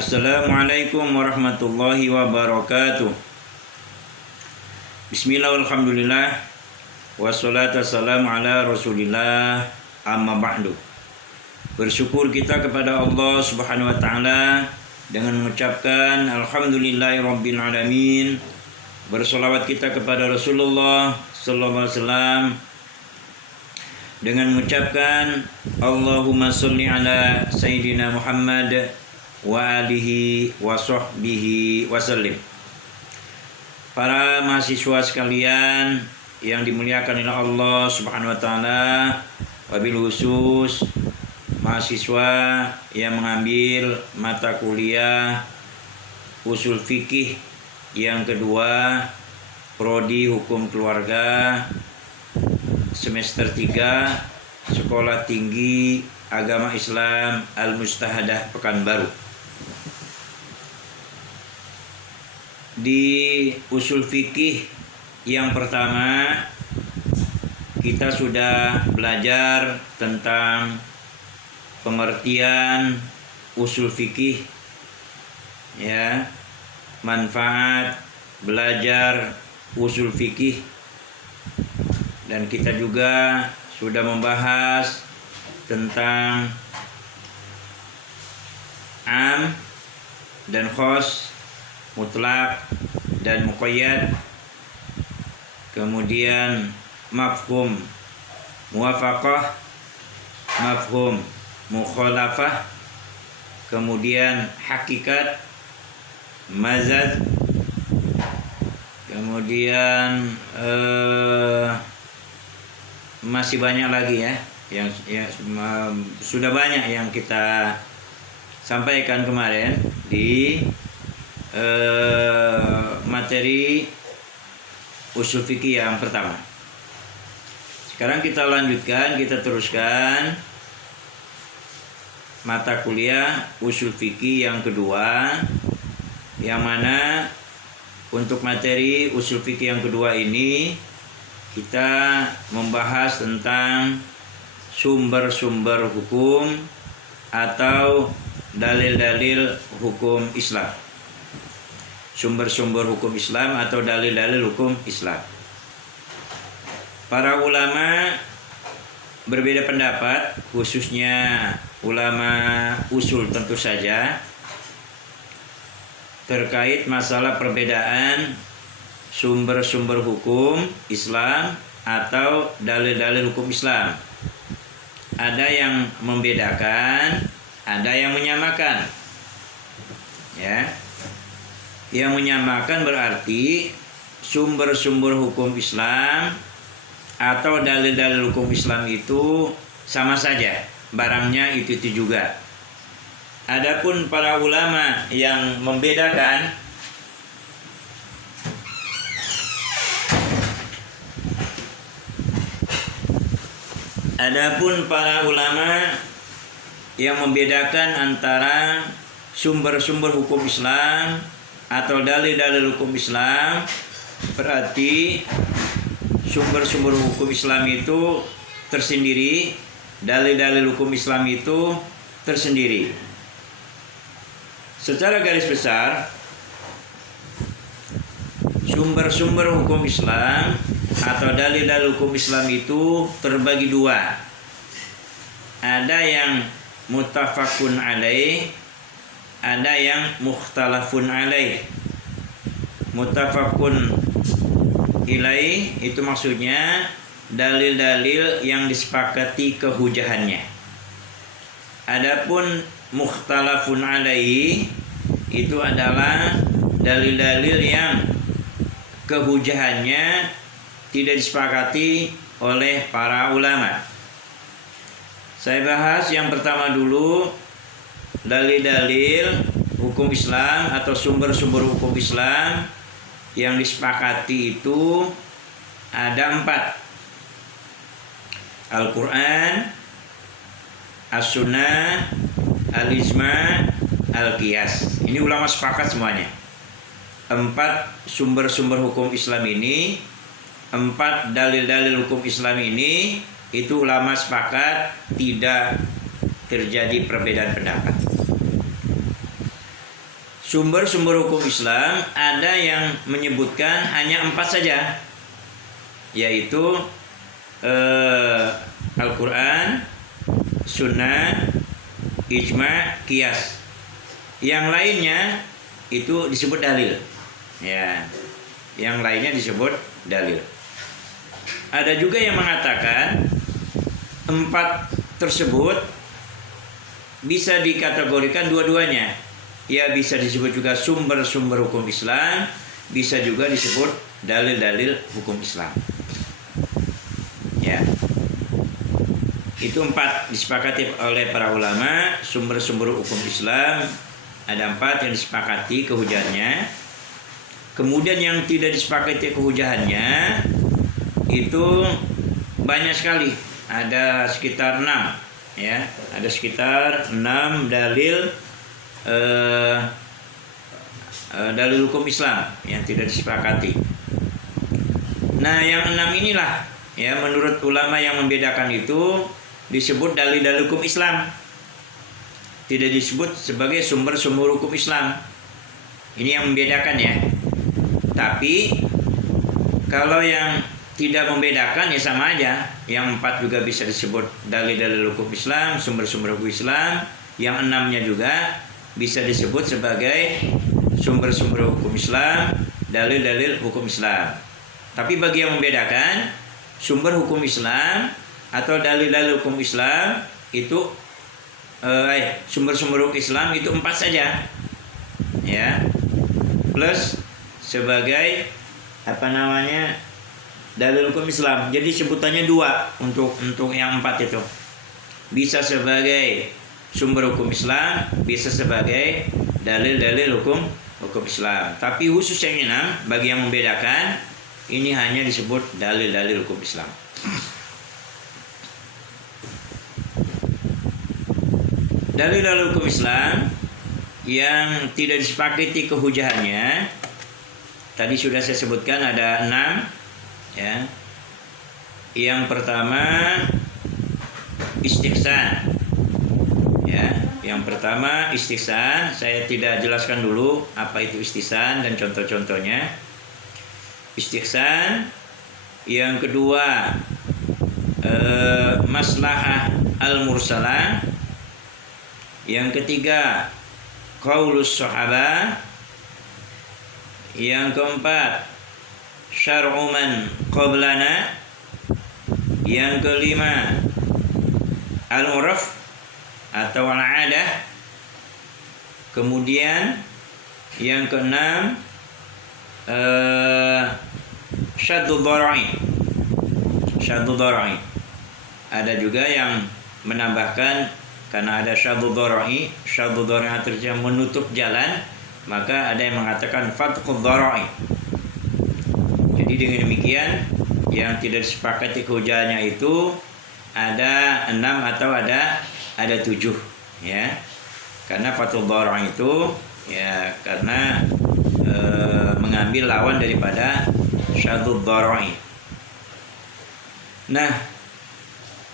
Assalamualaikum warahmatullahi wabarakatuh. Bismillah walhamdulillah wassalatu wassalamu ala rasulillah amma ba'du. Bersyukur kita kepada Allah subhanahu wa ta'ala dengan mengucapkan alhamdulillahi rabbil alamin. Bersolawat kita kepada Rasulullah sallallahu alaihi wasallam dengan mengucapkan Allahumma sholli ala Sayyidina Muhammad wa alihi wa sahbihi wa sallim. Para mahasiswa sekalian yang dimuliakan oleh Allah Subhanahu wa taala, wabil khusus mahasiswa yang mengambil mata kuliah usul fikih yang kedua, prodi hukum keluarga, semester 3, Sekolah Tinggi Agama Islam Al-Mustahadah Pekanbaru. Di usul fikih yang pertama kita sudah belajar tentang pengertian usul fikih, ya, manfaat belajar usul fikih, dan kita juga sudah membahas tentang am dan khos, mutlak dan muqayyad, kemudian mafhum muwafaqah, mafhum mukhalafah, kemudian hakikat, mazaz, kemudian masih banyak lagi ya yang sudah banyak yang kita sampaikan kemarin di materi usul fikih yang pertama. Sekarang kita lanjutkan, kita teruskan mata kuliah usul fikih yang kedua, yang mana untuk materi usul fikih yang kedua ini kita membahas tentang sumber-sumber hukum atau dalil-dalil hukum Islam. Sumber-sumber hukum Islam atau dalil-dalil hukum Islam. Para ulama berbeda pendapat, khususnya ulama usul tentu saja, terkait masalah perbedaan sumber-sumber hukum Islam atau dalil-dalil hukum Islam. Ada yang membedakan, ada yang menyamakan. Ya. Yang menyamakan berarti sumber-sumber hukum Islam atau dalil-dalil hukum Islam itu sama saja, barangnya itu juga. Adapun para ulama yang membedakan, antara sumber-sumber hukum Islam atau dalil-dalil hukum Islam, berarti sumber-sumber hukum Islam itu tersendiri, dalil-dalil hukum Islam itu tersendiri. Secara garis besar, sumber-sumber hukum Islam atau dalil-dalil hukum Islam itu terbagi dua. Ada yang muttafaqun alaih, ada yang mukhtalafun alaih. Muttafaqun ilaih itu maksudnya dalil-dalil yang disepakati kehujahannya. Adapun mukhtalafun alaihi itu adalah dalil-dalil yang kehujahannya tidak disepakati oleh para ulama. Saya bahas yang pertama dulu, dalil-dalil hukum Islam atau sumber-sumber hukum Islam yang disepakati itu ada 4. Al-Quran, As-Sunnah, Al-Ijma', Al-Qiyas. Ini ulama sepakat semuanya. 4 sumber-sumber hukum Islam ini, 4 dalil-dalil hukum Islam ini, itu ulama sepakat tidak terjadi perbedaan pendapat. sumber-sumber hukum Islam ada yang menyebutkan hanya 4 saja, yaitu Al-Quran, Sunnah, Ijma', Qiyas. Yang lainnya itu disebut dalil. Ya, yang lainnya disebut dalil. Ada juga yang mengatakan 4 tersebut bisa dikategorikan dua-duanya. Ya, bisa disebut juga sumber-sumber hukum Islam, bisa juga disebut dalil-dalil hukum Islam. Ya. Itu 4 disepakati oleh para ulama, sumber-sumber hukum Islam. Ada 4 yang disepakati kehujahannya. Kemudian yang tidak disepakati kehujahannya itu banyak sekali. Ada sekitar 6, ya. Ada sekitar 6 dalil dalil hukum Islam yang tidak disepakati. Nah, yang 6 inilah ya menurut ulama yang membedakan itu disebut dalil-dalil hukum Islam. Tidak disebut sebagai sumber-sumber hukum Islam. Ini yang membedakan ya. Tapi kalau yang tidak membedakan ya sama aja. Yang 4 juga bisa disebut dalil-dalil hukum Islam, sumber-sumber hukum Islam. Yang 6-nya juga bisa disebut sebagai sumber-sumber hukum Islam, dalil-dalil hukum Islam. Tapi bagi yang membedakan, sumber hukum Islam atau dalil-dalil hukum Islam itu sumber-sumber hukum Islam itu 4 saja. Ya. Plus sebagai dalil hukum Islam. Jadi sebutannya 2 untuk yang 4 itu. Bisa sebagai sumber hukum Islam, bisa sebagai dalil-dalil hukum Islam. Tapi khusus yang 6 bagi yang membedakan ini hanya disebut dalil-dalil hukum Islam. Dalil-dalil hukum Islam yang tidak disepakati kehujahannya tadi sudah saya sebutkan ada 6 ya. Yang pertama istihsan. Ya, yang pertama istihsan, saya tidak jelaskan dulu apa itu istihsan dan contoh-contohnya. Istihsan. Yang kedua maslahah al-mursalah. Yang ketiga qaulus sahabah. Yang keempat syar'u man qablana. Yang kelima al-uraf atau al-adah. Kemudian yang keenam syaddu dhara'i. Ada juga yang menambahkan karena ada syaddu dhara'i artinya menutup jalan, maka ada yang mengatakan fatqud dhara'i. Jadi dengan demikian yang tidak disepakati kehujahannya itu ada 6 atau ada 7 ya. Karena fatul dhara' itu ya karena mengambil lawan daripada syadud dhara'i. Nah,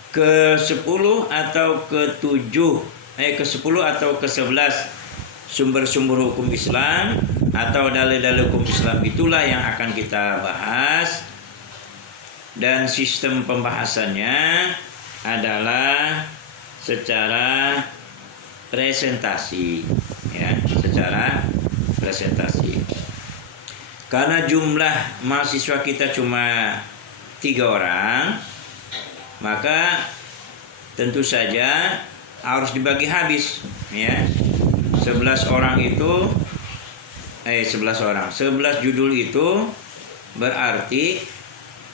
ke-10 atau ke-7 ke-10 atau ke-11 sumber-sumber hukum Islam atau dalil-dalil hukum Islam itulah yang akan kita bahas, dan sistem pembahasannya adalah secara presentasi ya, secara presentasi. Karena jumlah mahasiswa kita cuma 3 orang, maka tentu saja harus dibagi habis ya. 11 orang itu 11 judul itu berarti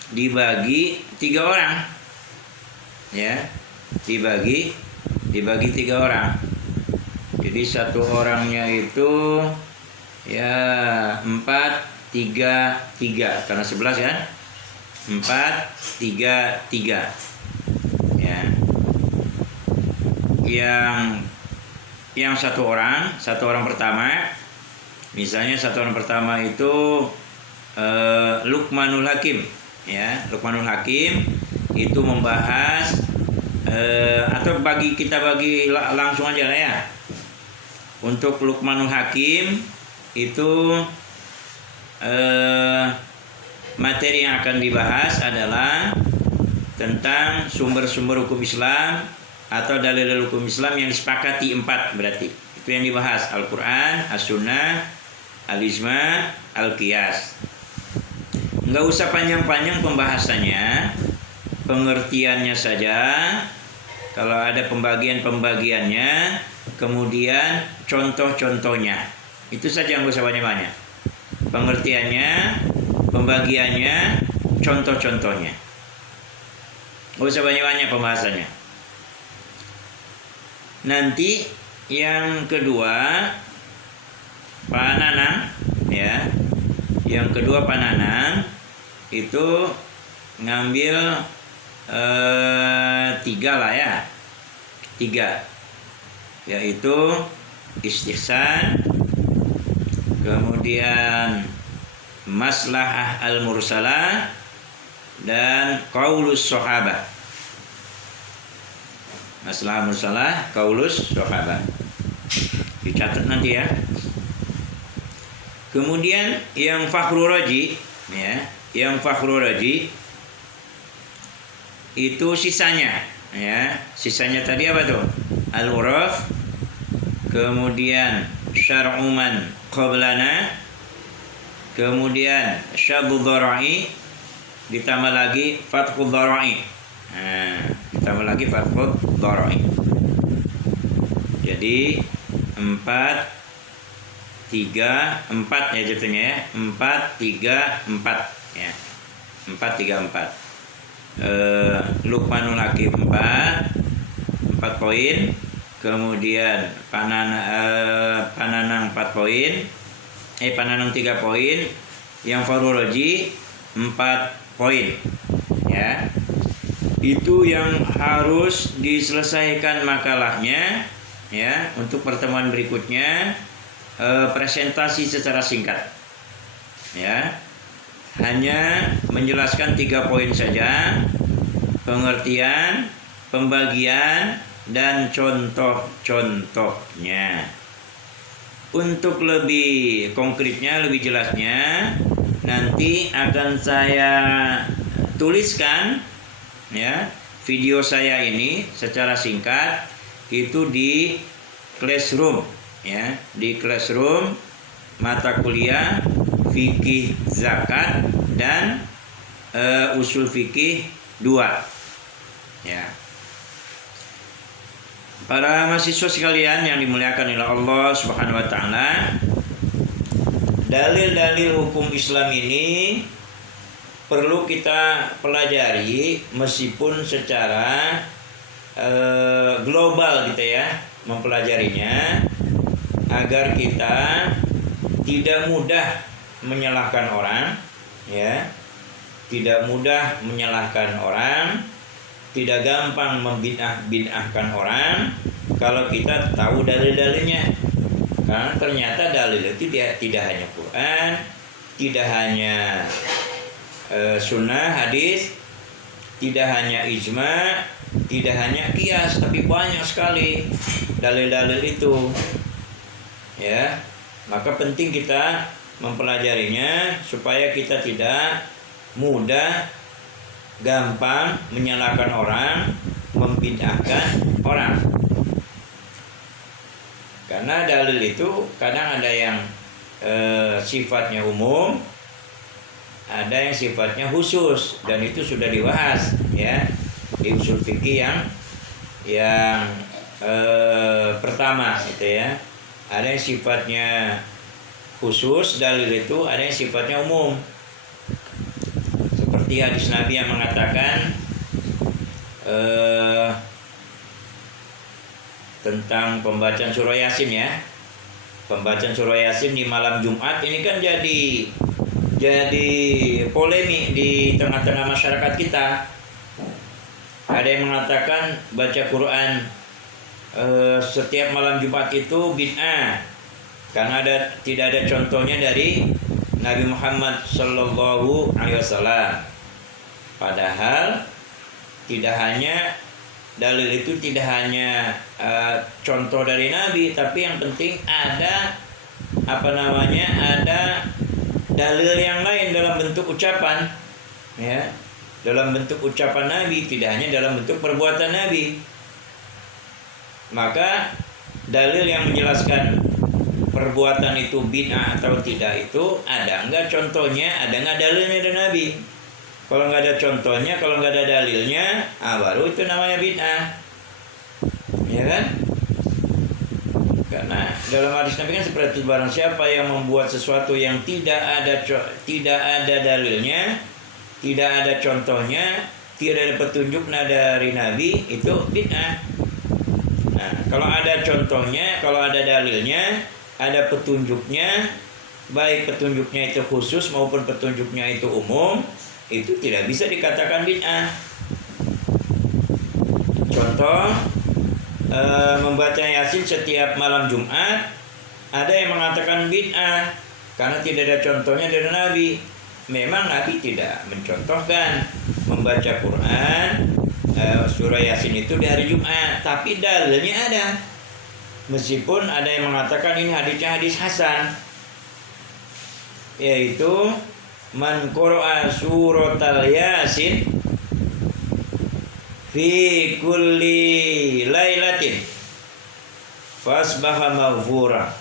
dibagi 3 orang ya, dibagi 3 orang. Jadi satu orangnya itu ya 4, 3, 3 karena 11 kan, 4, 3, 3 ya. Yang satu orang pertama, misalnya satu orang pertama itu Luqmanul Hakim ya. Luqmanul Hakim itu membahas atau kita bagi langsung aja lah ya. Untuk Luqmanul Hakim itu materi yang akan dibahas adalah tentang sumber-sumber hukum Islam atau dalil-dalil hukum Islam yang disepakati 4 berarti. Itu yang dibahas, Al-Quran, As-Sunnah, Al-Ijma', Al-Qiyas. Nggak usah panjang-panjang pembahasannya, pengertiannya saja. Kalau ada pembagian-pembagiannya, kemudian contoh-contohnya. Itu saja, nggak usah banyak-banyak. Pengertiannya, pembagiannya, contoh-contohnya. Nggak usah banyak-banyak pembahasannya. Nanti yang kedua, Pak Nanang, ya. Yang kedua Pak Nanang itu ngambil 3 lah ya. 3. Yaitu istihsan, kemudian maslahah al-mursalah, dan qaulus sahabah. Maslahah mursalah, qaulus sahabah. Dicatat nanti ya. Kemudian yang Fakhrur Raji, ya, yang Fakhrur Raji itu sisanya, ya. Sisanya tadi apa tuh? Al-Uraf, kemudian Syar'u man qablana, kemudian Syabul Dhara'i, ditambah lagi Fathul Dhara'i. Ditambah lagi Fathul Dhara'i. Jadi 4 3 4 ya jatuhnya ya. 4 3 4 ya. 4 3 4. Luqmanul Hakim 4 poin. Kemudian Pananang 4 poin. Pananang 3 poin. Yang Fakhrur Raji 4 poin. Ya. Itu yang harus diselesaikan makalahnya ya. Untuk pertemuan berikutnya presentasi secara singkat, ya, hanya menjelaskan 3 poin saja, pengertian, pembagian, dan contoh-contohnya. Untuk lebih konkretnya, lebih jelasnya, nanti akan saya tuliskan ya video saya ini secara singkat itu di Classroom. Ya, di Classroom mata kuliah fikih zakat dan usul fikih 2. Ya. Para mahasiswa sekalian yang dimuliakan oleh Allah Subhanahu wa taala, dalil-dalil hukum Islam ini perlu kita pelajari meskipun secara global gitu ya, mempelajarinya agar kita tidak mudah menyalahkan orang, ya, tidak mudah menyalahkan orang, tidak gampang membid'ahkan orang kalau kita tahu dalil-dalilnya. Karena ternyata dalil itu tidak hanya Quran, tidak hanya sunnah hadis, tidak hanya ijma, tidak hanya qiyas, tapi banyak sekali dalil-dalil itu. Ya, maka penting kita mempelajarinya supaya kita tidak mudah gampang menyalahkan orang, membid'ahkan orang. Karena dalil itu kadang ada yang sifatnya umum, ada yang sifatnya khusus, dan itu sudah dibahas ya di usul fikih yang pertama itu ya. Ada yang sifatnya khusus dalil itu, ada yang sifatnya umum. Seperti hadis Nabi yang mengatakan tentang pembacaan surah Yasin ya. Pembacaan surah Yasin di malam Jumat ini kan jadi polemik di tengah-tengah masyarakat kita. Ada yang mengatakan baca Quran setiap malam Jumat itu bid'ah karena tidak ada contohnya dari Nabi Muhammad Sallallahu Alaihi Wasallam. Padahal tidak hanya dalil itu tidak hanya contoh dari Nabi, tapi yang penting ada ada dalil yang lain dalam bentuk ucapan, ya, dalam bentuk ucapan Nabi, tidak hanya dalam bentuk perbuatan Nabi. Maka dalil yang menjelaskan perbuatan itu bid'ah atau tidak itu ada enggak contohnya, ada enggak dalilnya dari Nabi. Kalau enggak ada contohnya, kalau enggak ada dalilnya, baru itu namanya bid'ah, ya kan? Karena dalam hadis Nabi kan seperti itu, barang siapa yang membuat sesuatu yang tidak ada dalilnya, tidak ada contohnya, tidak ada petunjuk dari Nabi, itu bid'ah. Nah, kalau ada contohnya, kalau ada dalilnya, ada petunjuknya, baik petunjuknya itu khusus maupun petunjuknya itu umum, itu tidak bisa dikatakan bid'ah. Contoh, membaca Yasin setiap malam Jumat, ada yang mengatakan bid'ah karena tidak ada contohnya dari Nabi. Memang Nabi tidak mencontohkan membaca Quran surah Yasin itu di hari Jumat, tapi dalilnya ada. Meskipun ada yang mengatakan ini hadisnya hadis hasan, yaitu man qara'a suratal Yasin fi kulli lailatin fasbaha maghfura.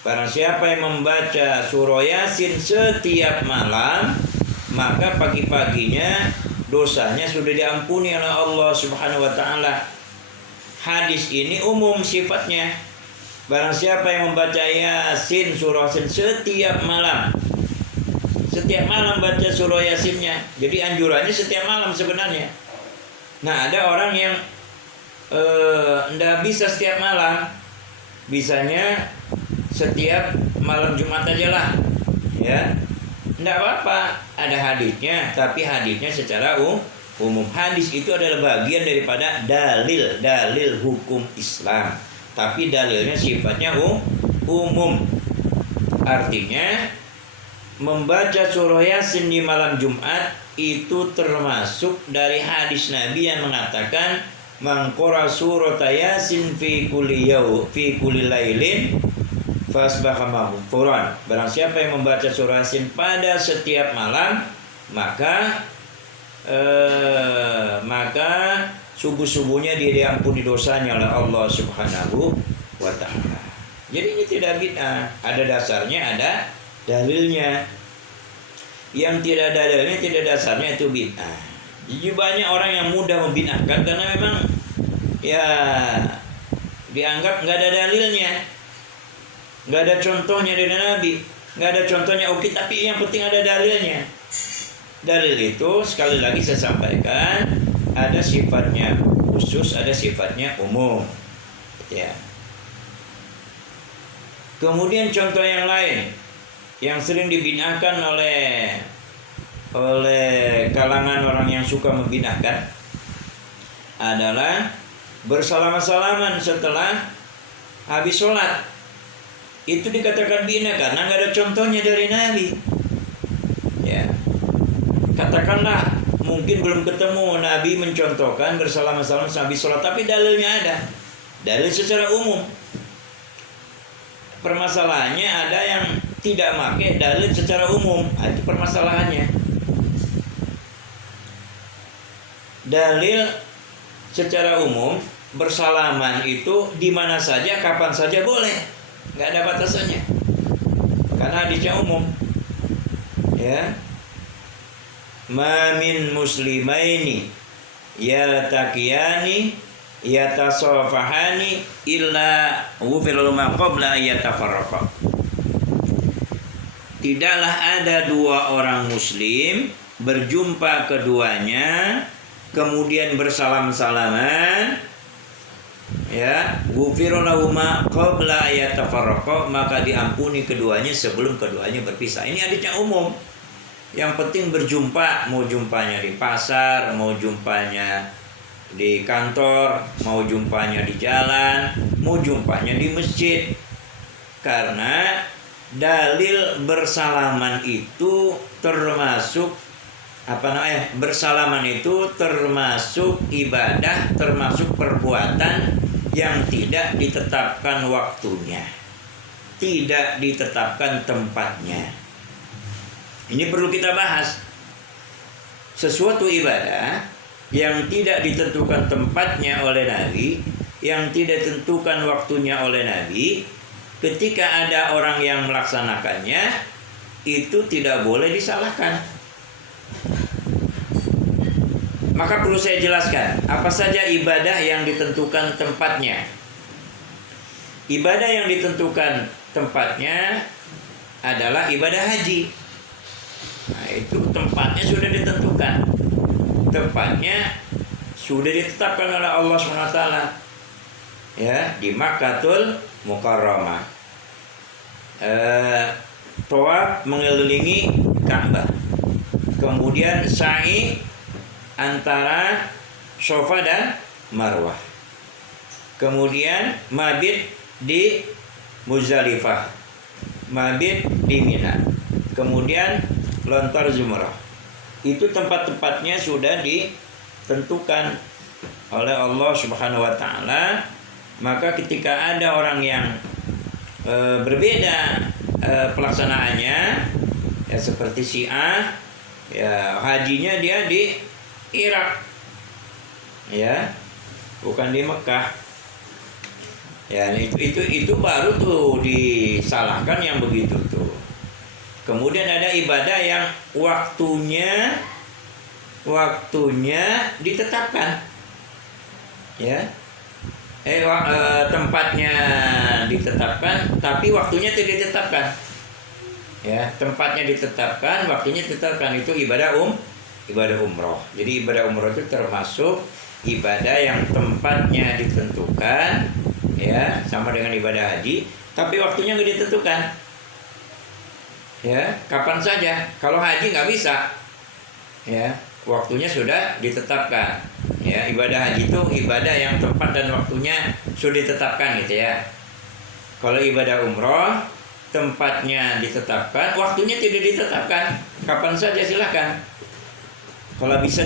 Barang siapa yang membaca surah Yasin setiap malam, maka pagi-paginya dosanya sudah diampuni oleh Allah Subhanahu wa taala. Hadis ini umum sifatnya. Barang siapa yang membaca Yasin, surah Yasin setiap malam, setiap malam baca surah Yasinnya. Jadi anjurannya setiap malam sebenarnya. Nah, ada orang yang tidak bisa setiap malam, bisanya setiap malam Jumat aja lah, ya. Tidak apa-apa, ada hadisnya, tapi hadisnya secara umum. Hadis itu adalah bagian daripada dalil hukum Islam, tapi dalilnya sifatnya umum. Artinya membaca surah Yasin di malam Jumat itu termasuk dari hadis Nabi yang mengatakan man qara surata Yasin fi kulli lailin fasbaha maghfuran. Barang siapa yang membaca surah Yasin pada setiap malam, maka subuh-subuhnya dia diampuni dosanya oleh Allah Subhanahu wa taala. Jadi ini tidak bid'ah, ada dasarnya, ada dalilnya. Yang tidak ada dalilnya, tidak dasarnya, itu bid'ah. Jadi banyak orang yang mudah membid'ahkan karena memang ya dianggap nggak ada dalilnya, nggak ada contohnya dari Nabi, nggak ada contohnya. Oke, tapi yang penting ada dalilnya. Dalil itu sekali lagi saya sampaikan, ada sifatnya khusus, ada sifatnya umum, ya. Kemudian contoh yang lain yang sering dibid'ahkan oleh kalangan orang yang suka membid'ahkan adalah bersalam-salaman setelah habis sholat. Itu dikatakan bid'ah karena nggak ada contohnya dari Nabi, ya. Katakanlah mungkin belum ketemu Nabi mencontohkan bersalam-salaman habis sholat, tapi dalilnya ada, dalil secara umum. Permasalahannya ada yang tidak pakai dalil secara umum, itu permasalahannya. Dalil secara umum bersalaman itu di mana saja, kapan saja boleh, nggak ada batasannya, karena hadisnya umum, ya. Ma min muslimaini yaltaqiyani yatasafahani illa ghufira ma qabla yatafarraqa. Tidaklah ada dua orang muslim berjumpa keduanya kemudian bersalam-salaman, ya, ghufira ma qabla yatafarraqa, maka diampuni keduanya sebelum keduanya berpisah. Ini hadisnya umum. Yang penting berjumpa, mau jumpanya di pasar, mau jumpanya di kantor, mau jumpanya di jalan, mau jumpanya di masjid. Karena dalil bersalaman itu termasuk bersalaman itu termasuk ibadah, termasuk perbuatan yang tidak ditetapkan waktunya, tidak ditetapkan tempatnya. Ini perlu kita bahas. Sesuatu ibadah yang tidak ditentukan tempatnya oleh Nabi, yang tidak ditentukan waktunya oleh Nabi, ketika ada orang yang melaksanakannya, itu tidak boleh disalahkan. Maka perlu saya jelaskan, apa saja ibadah yang ditentukan tempatnya. Ibadah yang ditentukan tempatnya adalah ibadah haji. Nah, itu tempatnya sudah ditentukan. Tempatnya sudah ditetapkan oleh Allah SWT. Ya, di Makkahul Mukarramah. Tawaf mengelilingi Ka'bah. Kemudian sa'i antara Safa dan Marwah. Kemudian mabit di Muzdalifah, mabit di Mina. Kemudian lontar Jumrah. Itu tempat-tempatnya sudah ditentukan oleh Allah Subhanahu wa taala. Maka ketika ada orang yang berbeda pelaksanaannya, ya seperti Syiah, ya hajinya dia di Irak, ya, bukan di Mekah. Ya, itu baru tuh disalahkan yang begitu tuh. Kemudian ada ibadah yang waktunya ditetapkan, ya, tempatnya ditetapkan, tapi waktunya tidak ditetapkan. Ya, tempatnya ditetapkan, waktunya ditetapkan. Itu ibadah umroh. Jadi ibadah umroh itu termasuk ibadah yang tempatnya ditentukan, ya, sama dengan ibadah haji, tapi waktunya nggak ditentukan. Ya, kapan saja. Kalau haji nggak bisa, ya, waktunya sudah ditetapkan. Ya, ibadah haji itu ibadah yang tempat dan waktunya sudah ditetapkan, gitu ya. Kalau ibadah umroh, tempatnya ditetapkan, waktunya tidak ditetapkan. Kapan saja silahkan. Kalau bisa